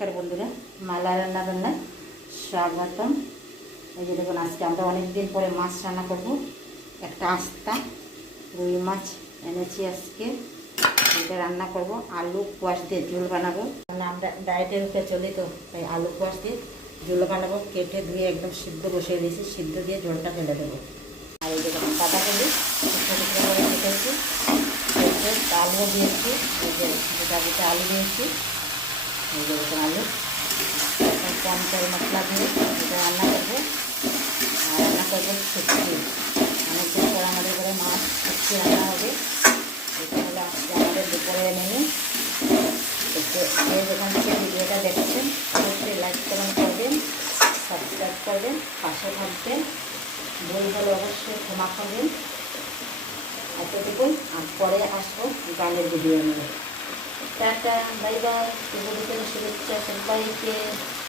নমস্কার বন্ধুরা, মালা রান্নায় স্বাগতম। এই যে দেখুন, আজকে আমরা অনেক দিন পরে মাছ রান্না করব। একটা আস্তা রুই মাছ এনেছি আজকে, এটা রান্না করব। আলু কোয়াশ দিয়ে ঝোল বানাবো, মানে আমরা ডায়েটের উপরে চলি তো, তাই আলু কোয়াশ দিয়ে ঝোল বানাবো। কেটে ধুয়ে একদম সিদ্ধ বসিয়ে দিয়েছি, সিদ্ধ দিয়ে ঝোলটা ফেলে দেবো। আর এই দেখুন বাঁধাকপি ছোটো ছোটো করে কেটেছি, আলু দিয়েছি, এই যে গোটা গোটা আলু দিয়েছি, এই যে দেখুন আলু কম তেল মশলা দিয়ে এটা রান্না করবো। আর রান্না করবো শুটকি, অনেকদিন পর আমাদের ঘরে মাছ শুটকি রান্না হবে। এটা হলো আজকে আমাদের দুপুরের মেনু। যখন সে ভিডিওটা দেখছেন অবশ্যই লাইক কমেন্ট করবেন, সাবস্ক্রাইব করবেন, পাশে থাকবেন, ভুল হলে অবশ্যই ক্ষমা করবেন। এতটুকুন, আর পরে আসবো গানের ভিডিও নিয়ে। টাটা, বাই বাই, শুভ বিকেল, শুভেচ্ছা সবাইকে।